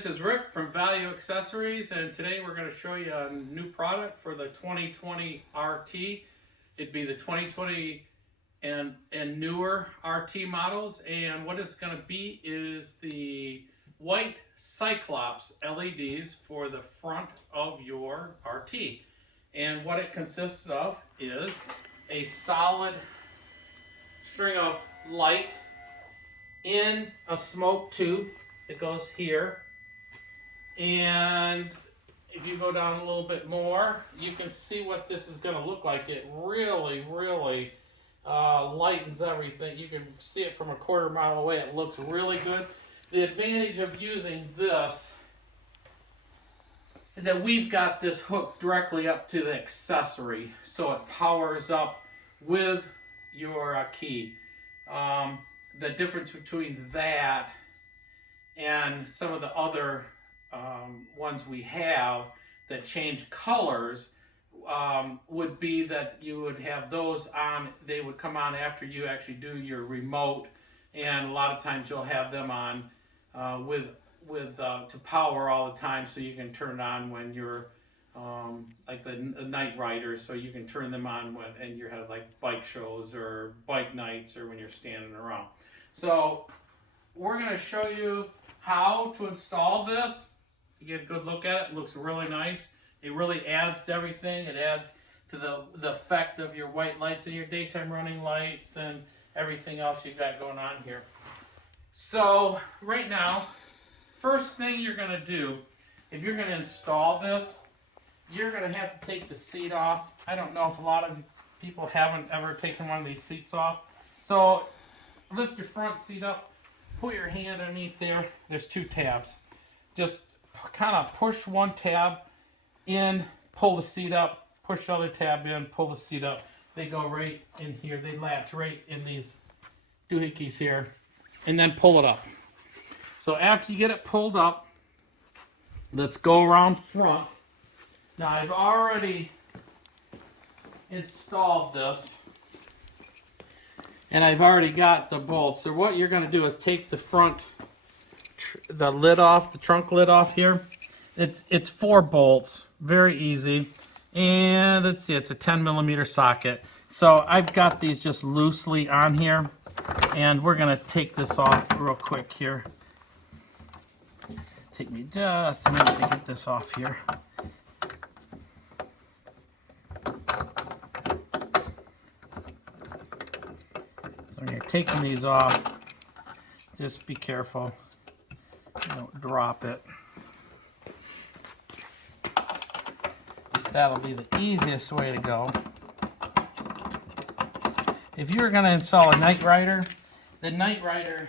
this is Rick from Value Accessories, and today we're going to show you a new product for the 2020 RT. It'd be the 2020 and newer RT models, and what it's going to be is the white Cyclops LEDs for the front of your RT. And what it consists of is a solid string of light in a smoke tube. It goes here, and if you go down a little bit more, you can see what this is going to look like. It really lightens everything. You can see it from a quarter mile away. It looks really good. The advantage of using this is that we've got this hooked directly up to the accessory, so it powers up with your key. The difference between that and some of the other ones we have that change colors would be that you would have those on, they would come on after you actually do your remote, and a lot of times you'll have them on to power all the time, so you can turn it on when you're like the night riders, so you can turn them on when and you have like bike shows or bike nights or when you're standing around. So we're going to show you how to install this. You get a good look at it. It looks really nice. It really adds to everything. It adds to the effect of your white lights and your daytime running lights and everything else you've got going on here. So right now, first thing you're going to do, if you're going to install this, you're going to have to take the seat off. I don't know if a lot of people haven't ever taken one of these seats off. So lift your front seat up, put your hand underneath there. There's two tabs. Just kind of push one tab in, pull the seat up, push the other tab in, pull the seat up. They go right in here. They latch right in these doohickeys here, and then pull it up. So after you get it pulled up, let's go around front. Now I've already installed this, and I've already got the bolts. So what you're going to do is take the front, the lid off, the trunk lid off here. It's 4 bolts, very easy. And let's see, it's a 10mm socket. So I've got these just loosely on here, and we're going to take this off real quick here. Take me just a minute to get this off here. So when you're taking these off, just be careful. Don't drop it. That'll be the easiest way to go. If you're going to install a night rider, the night rider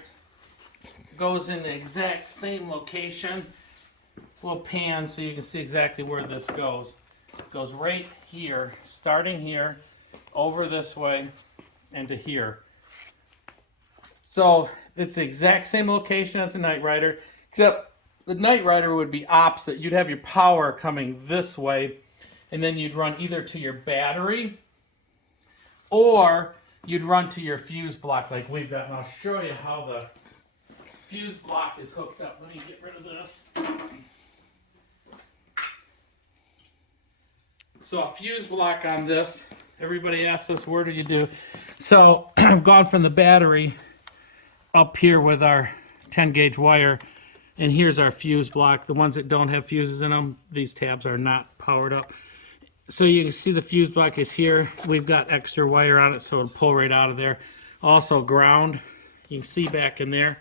goes in the exact same location. We'll pan so you can see exactly where this goes. It goes right here, starting here, over this way, and to here. So it's the exact same location as the night rider, except the night rider would be opposite. You'd have your power coming this way, and then you'd run either to your battery or you'd run to your fuse block like we've got. And I'll show you how the fuse block is hooked up. Let me get rid of this. So a fuse block on this, everybody asks us, where do you do? So I've gone from the battery up here with our 10 gauge wire, and here's our fuse block. The ones that don't have fuses in them, these tabs are not powered up. So you can see the fuse block is here. We've got extra wire on it, so it'll pull right out of there. Also ground, you can see back in there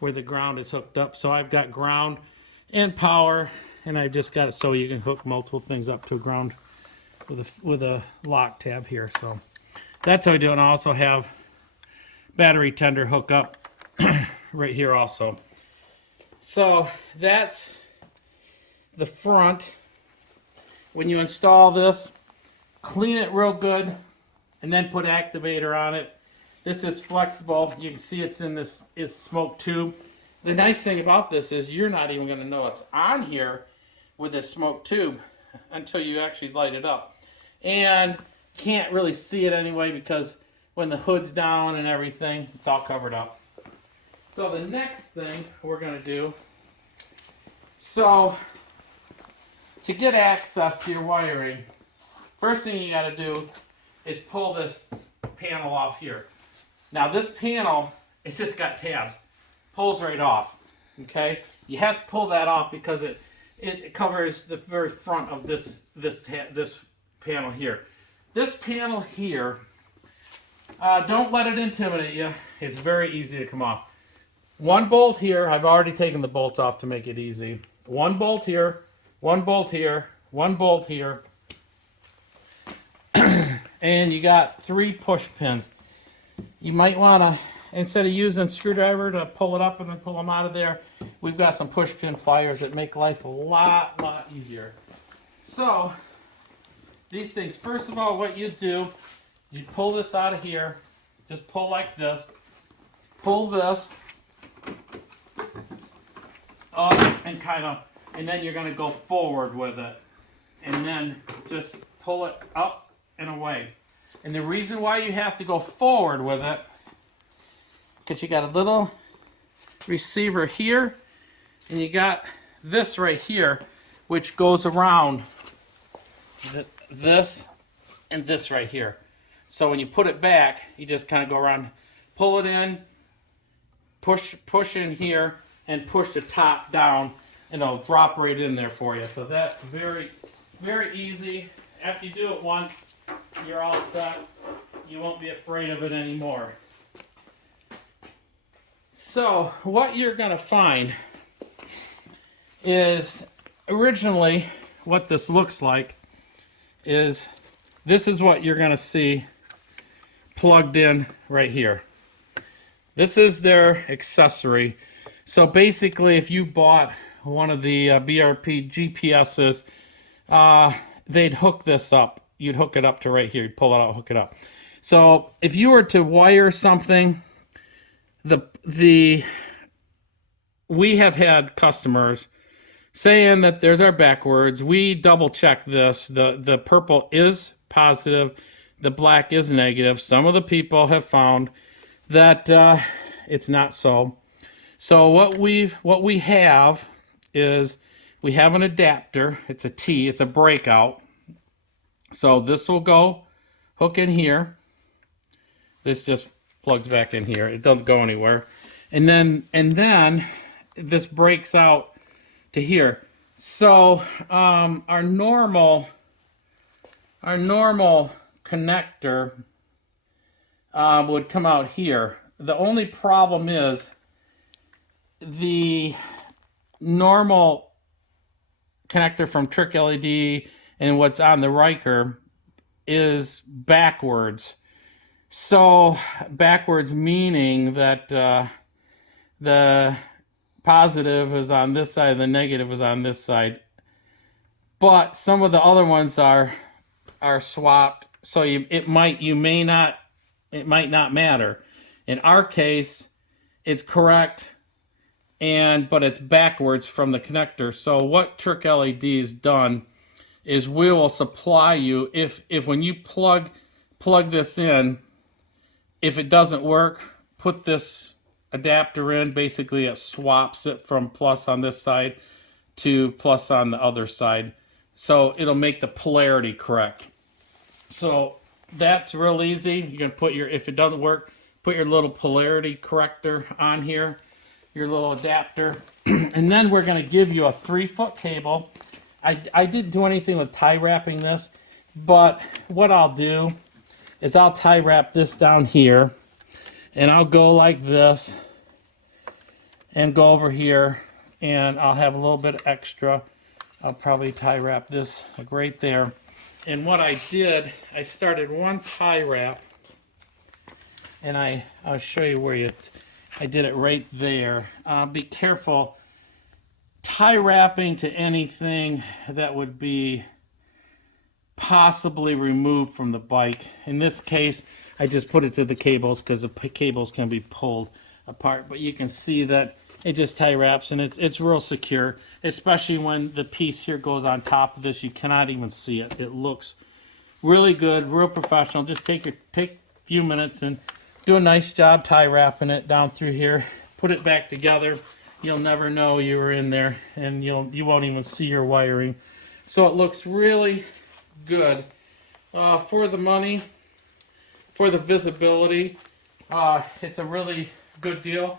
where the ground is hooked up. So I've got ground and power, and I've just got it so you can hook multiple things up to ground with a lock tab here. So that's how I do it. And I also have battery tender hook up right here also. So that's the front. When you install this, clean it real good and then put activator on it. This is flexible. You can see it's in this smoke tube. The nice thing about this is you're not even going to know it's on here with this smoke tube until you actually light it up. And can't really see it anyway because when the hood's down and everything, it's all covered up. So the next thing we're going to do, so to get access to your wiring, first thing you got to do is pull this panel off here. Now this panel, it's just got tabs, pulls right off. Okay, you have to pull that off because it covers the very front of this panel here. This panel here, don't let it intimidate you. It's very easy to come off. One bolt here, I've already taken the bolts off to make it easy. One bolt here, one bolt here, one bolt here. And you got 3 push pins. You might want to, instead of using a screwdriver to pull it up and then pull them out of there, we've got some push pin pliers that make life a lot easier. So, these things, first of all, what you do, you pull this out of here, just pull like this, pull this up and and then you're going to go forward with it. And then just pull it up and away. And the reason why you have to go forward with it, because you got a little receiver here, and you got this right here, which goes around this and this right here. So when you put it back, you just kind of go around, pull it in, push in here, and push the top down, and it'll drop right in there for you. So that's very easy. After you do it once, you're all set. You won't be afraid of it anymore. So what you're going to find is, originally what this looks like is, this is what you're going to see plugged in right here. This is their accessory. So basically, if you bought one of the BRP GPSs, they'd hook this up. You'd hook it up to right here. You'd pull it out, hook it up. So if you were to wire something, we have had customers saying that there's our backwards. We double check this. The purple is positive, the black is negative. Some of the people have found that it's not so. So what we have is, we have an adapter. It's a T, it's a breakout. So this will go hook in here. This just plugs back in here. It doesn't go anywhere. And then this breaks out to here. So our normal connector would come out here. The only problem is the normal connector from Trick LED and what's on the Riker is backwards. So backwards meaning that the positive is on this side, the negative is on this side. But some of the other ones are swapped, so it might not matter. In our case, it's correct, but it's backwards from the connector. So what Trick LED's done is we will supply you, if when you plug this in, if it doesn't work, put this adapter in. Basically it swaps it from plus on this side to plus on the other side. So it'll make the polarity correct. So that's real easy. You're going to put if it doesn't work, put your little polarity corrector on here, your little adapter. And then we're going to give you a 3-foot cable. I didn't do anything with tie wrapping this, but what I'll do is I'll tie wrap this down here, and I'll go like this and go over here, and I'll have a little bit extra. I'll probably tie wrap this like right there. And what I did, I started one tie wrap, and I'll show you where I did it right there. Be careful tie wrapping to anything that would be possibly removed from the bike. In this case, I just put it to the cables because the cables can be pulled apart. But you can see that it just tie wraps, and it's real secure, especially when the piece here goes on top of this. You cannot even see it. It looks really good, real professional. Just take a few minutes and do a nice job tie wrapping it down through here. put it back together, you'll never know you were in there, and you won't even see your wiring. So it looks really good for the money, for the visibility. It's a really good deal.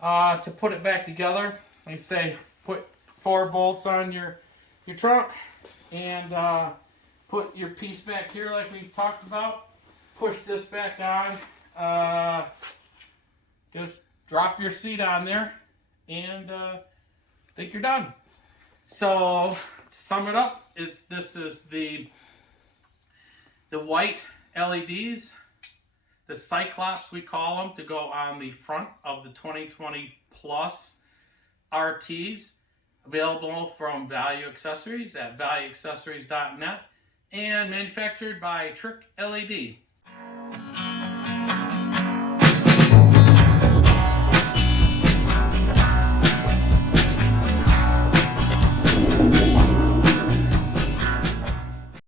To put it back together, I say put 4 bolts on your trunk, and put your piece back here like we talked about. Push this back on. Just drop your seat on there, and I think you're done. So to sum it up, this is the white LEDs, the Cyclops we call them, to go on the front of the 2020 Plus RTs, available from Value Accessories at valueaccessories.net, and manufactured by Trick LED.